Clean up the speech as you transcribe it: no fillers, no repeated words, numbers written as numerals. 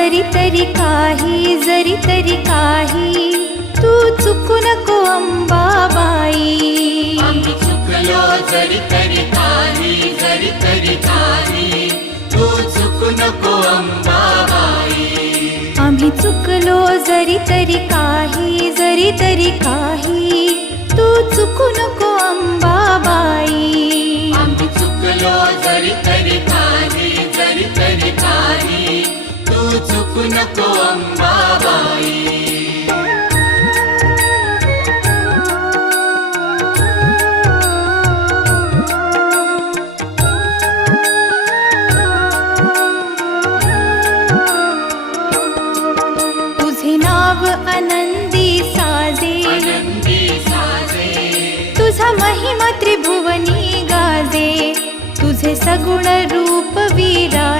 जरी तरी काही तू चुकू नको अंबाबाई. आम्ही चुकलो जरी तरी काही तू चुकू नको अंबाबाई. आम्ही चुकलो जरी तरी काही तू चुकू नको अंबाबाई. आम्ही चुकलो जरी तरी काही तू चुकू नको अंबाबाई. तुझे नाव आनंदी साजे, तुझा महिमा त्रिभुवनी गाजे. तुझे सगुण रूप वीरा